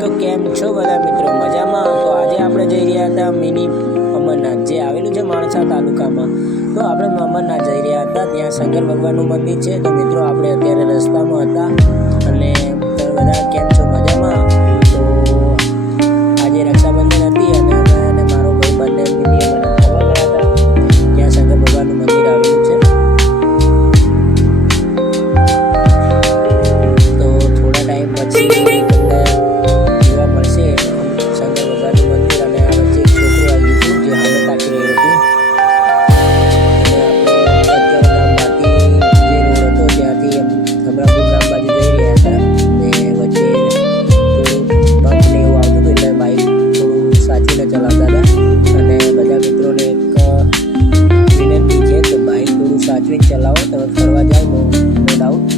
તો કેમ છો બધા મિત્રો? મજામાં? તો આજે આપણે જઈ રહ્યા હતા મિની અમરનાથ, જે આવેલું છે માણસા તાલુકામાં. તો આપણે અમરનાથ જઈ રહ્યા હતા, ત્યાં શંકર ભગવાનનું મંદિર છે. તો મિત્રો આપણે અત્યારે રસ્તામાં હતા અને બધા કેમ છો? મજામાં? તો આજે રક્ષાબંધન હતી અને અમે અને મારો ભાઈ બંને મિની અમરનાથ ફરવા ગયા હતા, ત્યાં શંકર ભગવાનનું મંદિર આવેલું છે. તો થોડા ટાઈમ પછી ચલાવો તમે ફરવા જાઓ નો ડાઉટ,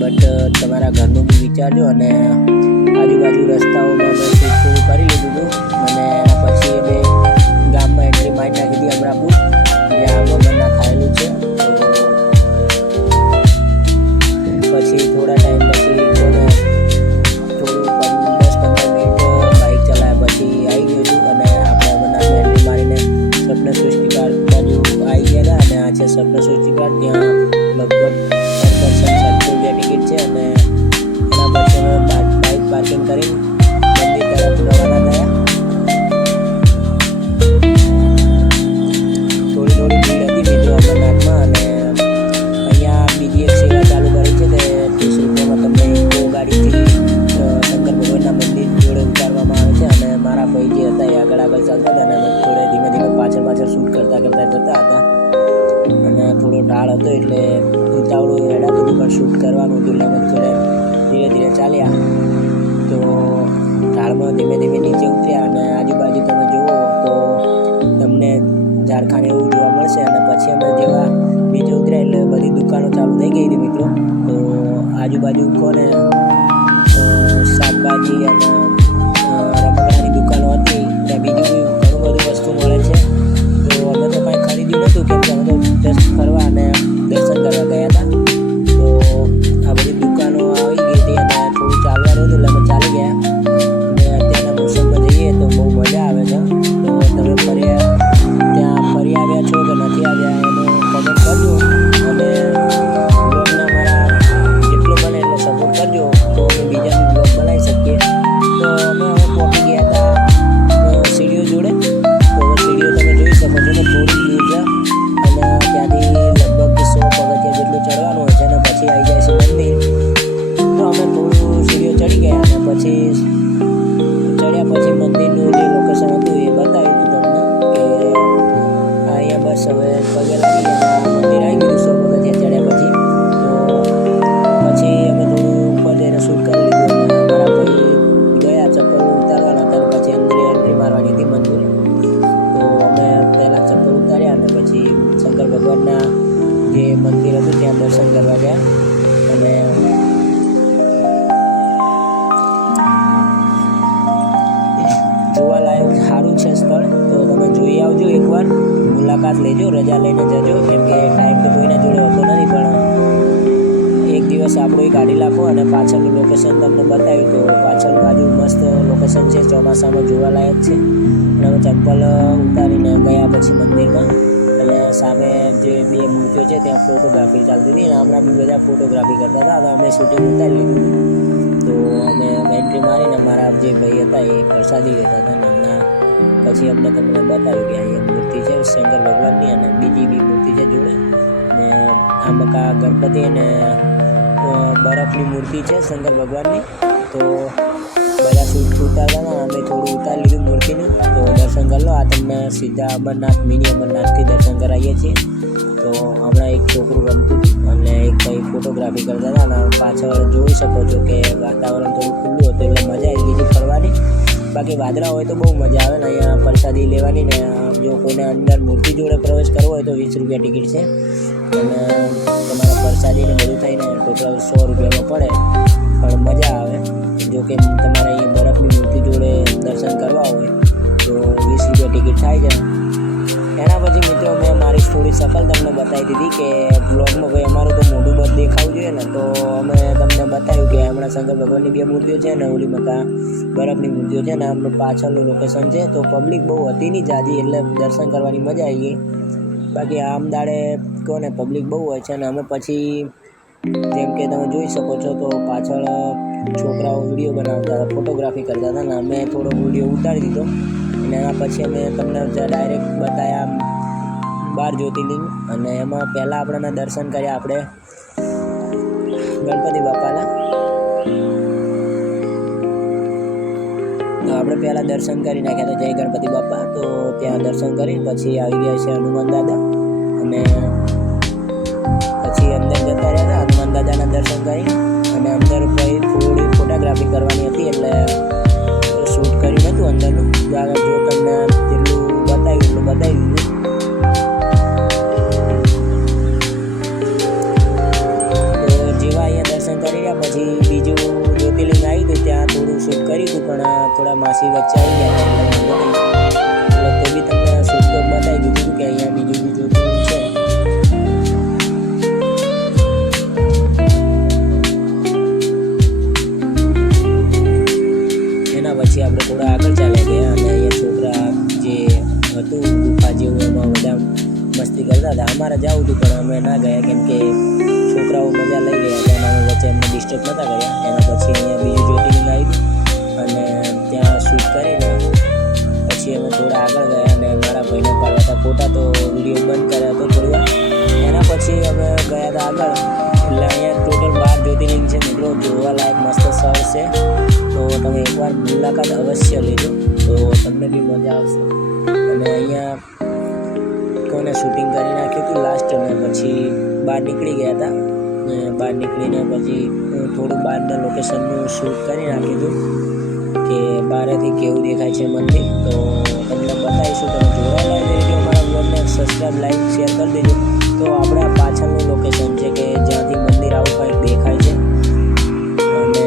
બટ તમારા ઘરનું બી વિચારજો. અને આજુબાજુ રસ્તાઓમાં અમે થોડું કરી લીધું હતું અને પછી અમે ગામમાં એન્ટ્રી મારી નાખી હતી અમરાપુર, જ્યાં અમરનાથ આવેલું છે. પછી થોડા ટાઈમ પછી કોને થોડું 10-15 મિનિટ બાઇક ચલાવ્યા પછી આવી ગયું હતું અને આપણે અમરનાથમાં એન્ટ્રી મારીને સપના સૃષ્ટિ પાર્ક બાજુ આવી ગયા હતા. અને આ છે સપના સૃષ્ટિ પાર્ક, ત્યાં લગભગ દર્શન ₹7 ટિકિટ છે. અને એના પછી અમે બાઇક પાર્કિંગ કરીને મંદિર તરફ રવાના થયા. થોડી ભીડ હતી મિત્રો અમરનાથમાં, અને અહીંયા બીજી એક સેવા ચાલુ કરી છે કે ₹30 તમને ઇકો ગાડીથી શંકર ભગવાનના મંદિર જોડે ઉતારવામાં આવે છે. અને મારા ભાઈ જે હતા એ આગળ ચાલતા હતા અને અમે થોડે ધીમે પાછળ શૂટ કરતા જતા હતા. અને થોડો ઢાળ હતો એટલે ઉતાવળું એડાતું હતું, પણ શૂટ કરવાનું હતું એટલે અમે થોડા ધીરે ચાલ્યા. તો ઢાળમાં ધીમે નીચે ઉતર્યા અને આજુબાજુ તમે જુઓ તો તમને ઝારખંડ એવું જોવા મળશે. અને પછી અમે જેવા નીચે ઉતર્યા એટલે બધી દુકાનો ચાલુ થઈ ગઈ હતી મિત્રો. તો આજુબાજુ કોને શાકભાજી અને રમકડાની દુકાનો હતી, ત્યાં બીજું બી ઘણું બધું વસ્તુ મળે છે. તો અમે તો કંઈ ખરીદ્યું નહોતું, કેમ કે અમે તો જસ્ટ ફરવા અને દર્શન કરવા ગયા હતા. તો આ બધી દુકાનો આવી ગઈ હતી અને થોડું ચાલવાનું હતું એટલે અમે ચાલી ગયા. અને અત્યારના મોસમમાં જઈએ તો બહુ મજા આવે છે. તો તમે ફરી આવ્યા છો કે નથી આવ્યા એનું કોમેન્ટ કરજો અને બ્લોગના મારા જેટલો બને એટલો સપોર્ટ કરજો, તો અમે બીજા બી બ્લોગ બનાવી શકીએ. તો અમે હવે પહોંચી ગયા હતા સીડીઓ જોડે. તો સીડીઓ તમે જોઈ શકો છો કે થોડી દૂર છે અને ત્યાંથી લગભગ 100 પગથિયા જેટલું ચડવાનું હોય છે અને પછી આવી જાય છે મંદિર. તો અમે થોડું સીડીઓ ચડી ગયા અને પછી ચડ્યા પછી મંદિરનું જે લોકેશન હતું એ બતાવ્યું હતું તમને કે અહીંયા બસ હવે પગે લાગી ગયા, મંદિર આવી ગયું 100 પગથિયા ચડ્યા પછી. તો પછી અમે થોડું ઉપર જઈને શૂટ કરી લીધું અને મારા ભાઈ ગયા ચપ્પલ ઉતારવાના હતા, પછી અંદર એન્ટ્રી મારવાની હતી મંદિર. તો અમે પહેલાં ચપ્પલ ઉતાર્યા અને પછી શંકર ભગવાનના જે મંદિર હતું ત્યાં દર્શન કરવા ગયા. અને જોવાલાયક સારું છે સ્થળ, તો તમે જોઈ આવજો, એકવાર મુલાકાત લેજો, રજા લઈને જજો, કેમ કે ટાઈમ તો કોઈના જોડે હોતો નથી. પણ એક દિવસ આપણું ગાડી રાખો અને પાછળનું લોકેશન તમને બતાવ્યું. તો પાછળ બાજુ મસ્ત લોકેશન છે, ચોમાસામાં જોવાલાયક છે. અને અમે ચપ્પલ ઉતારીને ગયા પછી મંદિરમાં, અને સામે જે 2 મૂર્તિઓ છે ત્યાં ફોટોગ્રાફી ચાલતી હતી અને હમણાં બી બધા ફોટોગ્રાફી કરતા હતા. તો અમે શૂટિંગ ઉતારી લીધું. તો અમે એન્ટ્રી મારીને મારા જે ભાઈ હતા એ પ્રસાદી લેતા હતા. અને હમણાં પછી અમને તમને બતાવ્યું કે અહીંયા મૂર્તિ છે શંકર ભગવાનની અને બીજી બી મૂર્તિ છે જોડે. અને આ મકા ગણપતિ અને બરફની મૂર્તિ છે શંકર ભગવાનની. તો બધા શૂટ ઉતારતા હતા, અમે થોડું ઉતારી લીધું મૂર્તિનું. તો દર્શન કરી લો, આ તમને સીધા અમરનાથ મિની અમરનાથથી દર્શન કરાવીએ છીએ. તો હમણાં એક છોકરું રમતું હતું અને એક ભાઈ ફોટોગ્રાફી કરતા હતા. અને પાછળ જોઈ શકો છો કે વાતાવરણ થોડું ખુલ્લું હતું એટલે મજા આવી ગઈ હતી ફરવાની. બાકી વાદળા હોય તો બહુ મજા આવે ને. અહીંયા પ્રસાદી લેવાની ને જો કોઈને અંદર મૂર્તિ જોડે પ્રવેશ કરવો હોય તો ₹20 ટિકિટ છે. અને તમારા પ્રસાદીને બધું થઈને ટોટલ ₹100 પડે, પણ મજા આવે. જો કે તમારે અહીંયા બરફની મૂર્તિ જોડે દર્શન કરવા હોય તો ₹20 ટિકિટ થાય છે. એના પછી મિત્રો મેં મારી સ્ટોરી અમારી શકલ તમને બતાવી દીધી કે બ્લોગમાં ભાઈ અમારું તો મોઢું બધ દેખાવું જોઈએ ને, તો અમે તમને બતાવ્યું કે હમણાં શંકર ભગવાનની 2 મૂર્તિઓ છે ને ઓલી મકા બરફની મૂર્તિઓ છે ને, આમ પાછળનું લોકેશન છે. તો પબ્લિક બહુ હતી નહીં જાજી, એટલે દર્શન કરવાની મજા આવી ગઈ. બાકી આમ દાડે કહો ને પબ્લિક બહુ હોય છે. અને અમે પછી જેમ કે તમે જોઈ શકો છો તો પાછળ છોકરાઓ વિડીયો બનાવતા હતા, ફોટોગ્રાફી કરતા હતા ને અમે થોડો વિડીયો ઉતારી દીધો. અને એના પછી અમે તમને ડાયરેક્ટ બતાવ્યા 12 જ્યોતિર્લિંગ. અને એમાં પહેલાં આપણાના દર્શન કર્યા આપણે ગણપતિ બાપાના. તો આપણે પહેલાં દર્શન કરી નાખ્યા હતા જય ગણપતિ બાપા. તો ત્યાં દર્શન કરી પછી આવી ગયા છે હનુમાન દાદા. અને પછી અંદર જતા રહ્યા હતા, હનુમાન દાદાના દર્શન કરી. અને અંદર પછી થોડી ફોટોગ્રાફી કરવાની હતી એટલે શૂટ કર્યું નહોતું અંદરનું. જો તમને જેટલું બતાવ્યું એટલું બતાવી દીધું. તો જેવા અહીંયા દર્શન કરી રહ્યા પછી બીજું જ્યોતિર્લિંગ આવ્યું હતું, ત્યાં થોડું શૂટ કર્યું હતું, પણ થોડા માસી વચ્ચે આવી ગયા હતા એટલે વાંધો નહીં. એટલે તો બી તમને શૂટ તો બતાવી દીધું કે અહીંયા બીજું જ્યોતિર્લિંગ છે. પછી આપણે થોડા આગળ ચાલ્યા ગયા અને અહીંયા છોકરા જે હતું ગુફા જેવું એમાં બધા મસ્તી કરતા હતા. અમારે જવું હતું પણ અમે ના ગયા કેમ કે છોકરાઓ મજા લઈ ગયા હતા અને અમે વચ્ચે એમને ડિસ્ટર્બ નહોતા કર્યા. એના પછી અહીંયા બીજું જ્યોતિર્લિંગ આવ્યું અને ત્યાં શૂટ કરીને પછી અમે થોડા આગળ ગયા અને મારા ભાઈને પાડવા હતા ફોટા, તો વિડીયો બંધ કર્યા હતો થોડી વાર. એના પછી અમે ગયા હતા આગળ. એટલે અહીંયા ટોટલ 12 જ્યોતિર્લિંગ છે મિત્રો, જોવા લાયક મસ્ત સ્થળ છે. તો તમે એકવાર મુલાકાત અવશ્ય લેજો તો તમને બી મજા આવશે. અને અહીંયા કોને શૂટિંગ કરી નાખ્યું હતું લાસ્ટ, અને પછી બહાર નીકળી ગયા હતા. અને બહાર નીકળીને પછી થોડું બહારના લોકેશનનું શૂટ કરી નાખ્યું હતું કે બહારથી કેવું દેખાય છે મંદિર. તો તમને બતાવીશું. તમે જોડાયેલા વિડીયો અમારા બ્લોગને સબસ્ક્રાઈબ, લાઈક, શેર કરી દેજો. તો આપણે આ પાછળનું લોકેશન છે કે જ્યાંથી મંદિર આવું કંઈક દેખાય છે. અને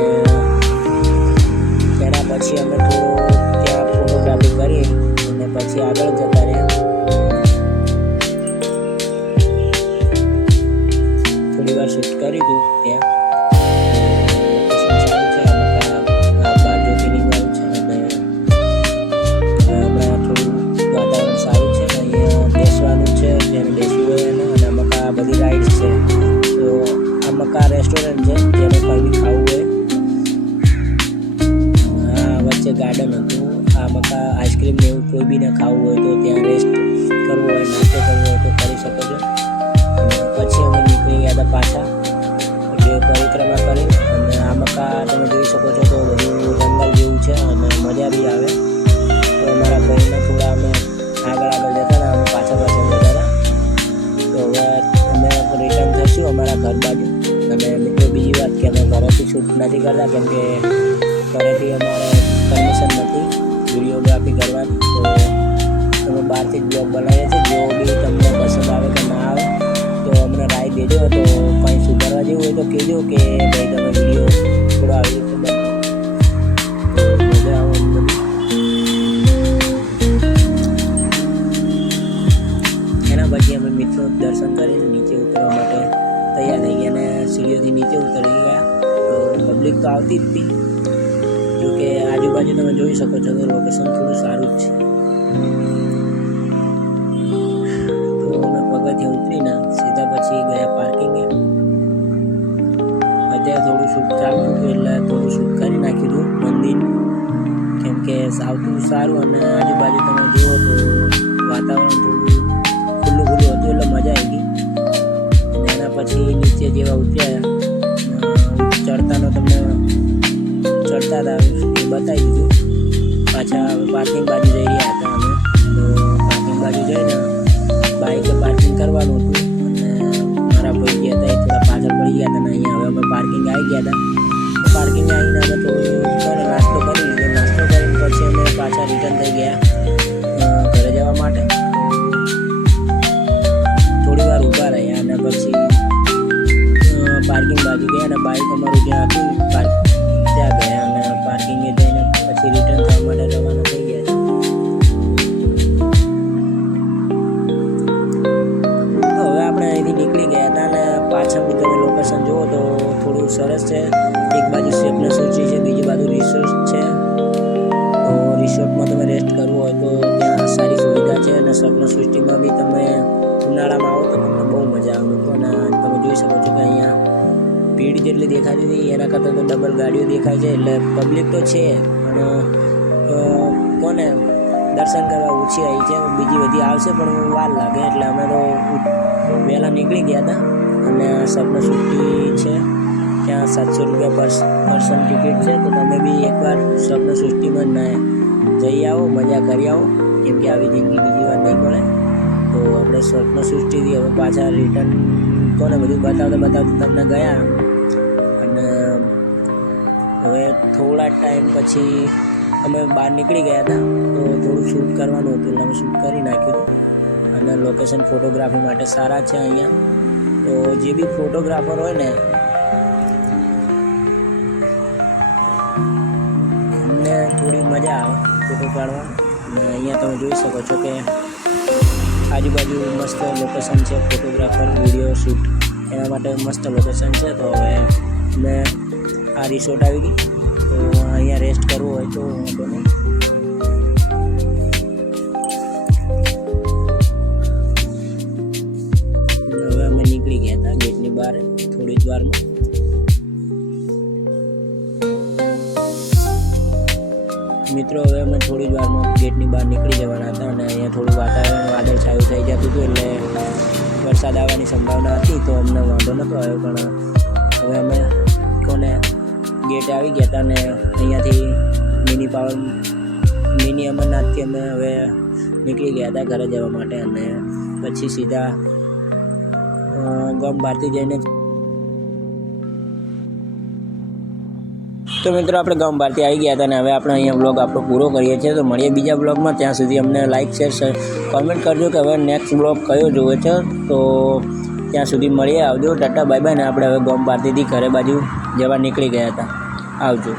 એના પછી અમે થોડું ત્યાં ફોટોગ્રાફી કરી અને પછી આગળ જતા રહ્યા. થોડી વાર શૂટ કરી હતું ત્યાં. લોકેશન સારું છે, આ 12 જ્યોતિર્લિંગ વાળું છે. અને હમણાં થોડું વાતાવરણ સારું છે. અહીંયા બેસવાનું છે, જેને બેસવું હોય એને. અને મકા બધી રાઇડ્સ છે. તો આ મકા રેસ્ટોરન્ટ છે, જેને કંઈ બી ખાવું હોય. વચ્ચે ગાર્ડન હતું. આ મકા આઈસ્ક્રીમ ને એવું કોઈ બી ને ખાવું હોય તો ત્યાં રેસ્ટ કરવો હોય, નાસ્તો કરવો હોય તો કરી શકો છો. પછી અમે નીકળી ગયા હતા પાછા જે પરિક્રમા કરી. અને આ મકા તમે જોઈ શકો છો તો બધું જંગલ જેવું છે અને મજા બી આવે. તો અમારા ભાઈને થોડા અમે આગળ જતા હતા, અમે પાછળ જતા હતા. તો હવે અમે રિટર્ન થઈશું અમારા ઘર બાજુ. અને મિત્રો બીજી વાત કે અમે ઘરેથી શૂટ નથી કરતા કેમ કે ઘરેથી અમારે પરમિશન નથી વિડીયોગ્રાફી કરવાની. તો અમે બહારથી જ બ્લોગ બનાવીએ છીએ. જો બી તમને પસંદ આવે કે ના આવે તો અમને રાય દેજો. તો કંઈ સુધારવા જેવું હોય તો કહેજો કે ભાઈ તમે વિડીયો થોડો આવી રીતે બનાવો, મજા આવે અમને. એના પછી અમે મિત્રો દર્શન કરીને નીચે ઉતરવા માટે તૈયાર થઈ ગયા અને સીડીઓથી નીચે ઉતરી ગયા. તો પબ્લિક તો આવતી જ હતી. જોકે આજુબાજુ તમે જોઈ શકો છો તો લોકેશન થોડું સારું જ છે. તો અમે પગથિયે ઉતરીને સીધા પછી ગયા પાર્કિંગે. અત્યારે થોડું શૂટ ચાલુ હતું એટલે થોડું શૂટ કરી નાખ્યું હતું મંદિર, કેમ કે આવતું સારું અને આજુબાજુ તમે જુઓ તો વાતાવરણ થોડું ખુલ્લું હતું એટલે મજા આવી ગઈ. અને એના પછી નીચે જેવા ઉતર્યા ચડતાનો તમને ચડતા હતા એ બતાવી દીધું. પાછા પાર્કિંગ બાજુ જઈ રહ્યા હતા અમે. તો પાર્કિંગ બાજુ જઈને બાઇક પાર્કિંગ કરવાનું હતું. અને મારા ભાઈ ગયા હતા એ થોડા પાછળ પડી ગયા હતા ને અહીંયા હવે અમે પાર્કિંગ આવી ગયા હતા. પાર્કિંગ આવીને અમે થોડું નાસ્તો કરી લીધો. નાસ્તો કરીને પછી અમે પાછા રિટર્ન થઈ ગયા ઘરે જવા માટે. થોડી વાર ઊભા રહ્યા અને પછી પાર્કિંગ બાજુ ગયા અને બાઇક અમારું જ્યાં હતું ત્યાં ગયા અને પાર્કિંગે જઈને પછી રિટર્ન થવા માટે રવાના થઈ ગયા. સ્વપ્ન સૃષ્ટિમાં બી તમે ઉનાળામાં આવો તો તમને બહુ મજા આવે મિત્રો. અને તમે જોઈ શકો છો કે અહીંયા ભીડ જેટલી દેખાતી હતી એના કરતાં તો ડબલ ગાડીઓ દેખાય છે. એટલે પબ્લિક તો છે પણ કોને દર્શન કરવા ઓછી આવી છે, બીજી બધી આવશે પણ વાર લાગે. એટલે અમે તો વહેલા નીકળી ગયા હતા. અને સ્વપ્ન સૃષ્ટિ છે ત્યાં 700 રૂપિયા પર્સન ટિકિટ છે. તો તમે બી એકવાર સ્વપ્ન સૃષ્ટિમાં જઈ આવો, મજા કરી આવો, કેમ કે આવી જિંદગી બીજી વાર નહીં મળે. તો આપણે સ્વપ્ન સૃષ્ટિથી હવે પાછા રિટર્ન કોને બધું બતાવતા તમને ગયા. અને હવે થોડા ટાઈમ પછી અમે બહાર નીકળી ગયા હતા. તો થોડું શૂટ કરવાનું હતું એટલે અમે શૂટ કરી નાખ્યું. અને લોકેશન ફોટોગ્રાફી માટે સારા છે અહીંયા. તો જે બી ફોટોગ્રાફર હોય ને અમને થોડી મજા આવે ફોટો પાડવા. અને અહીંયા તમે જોઈ શકો છો કે આજુબાજુ મસ્ત લોકેશન છે, ફોટોગ્રાફર વિડીયો શૂટ એના માટે મસ્ત લોકેશન છે. તો હવે મેં આ રિસોર્ટ આવી ગઈ. તો અહીંયા રેસ્ટ કરવું હોય તો વાંધો નહીં. હવે અમે નીકળી ગયા હતા ગેટની બહાર થોડી જ વારમાં. મિત્રો હવે અમે થોડી જ વારમાં ગેટની બહાર નીકળી જવાના હતા. અને અહીંયા થોડું વાતાવરણ વાદળછાયું થઈ જતું હતું એટલે વરસાદ આવવાની સંભાવના હતી. તો અમને વાંધો નહોતો આવ્યો. પણ હવે અમે કોને ગેટ આવી ગયા હતા. અને અહીંયાથી મિની અમરનાથથી અમે હવે નીકળી ગયા હતા ઘરે જવા માટે. અને પછી સીધા ગમ ભારતી જઈને તો મિત્રો આપણે ગમ ભારતી આવી ગયા હતા. અને હવે આપણે અહીંયા બ્લોગ આપણો પૂરો કરીએ છીએ. તો મળીએ બીજા બ્લોગમાં. ત્યાં સુધી અમને લાઇક શેર કોમેન્ટ કરજો કે હવે નેક્સ્ટ બ્લોગ કયો જોવે છે. તો ત્યાં સુધી મળીએ. આવજો, ટાટા બાય બાય. ને આપણે હવે ગમ ભારતીથી ઘરે બાજુ જવા નીકળી ગયા હતા. આવજો.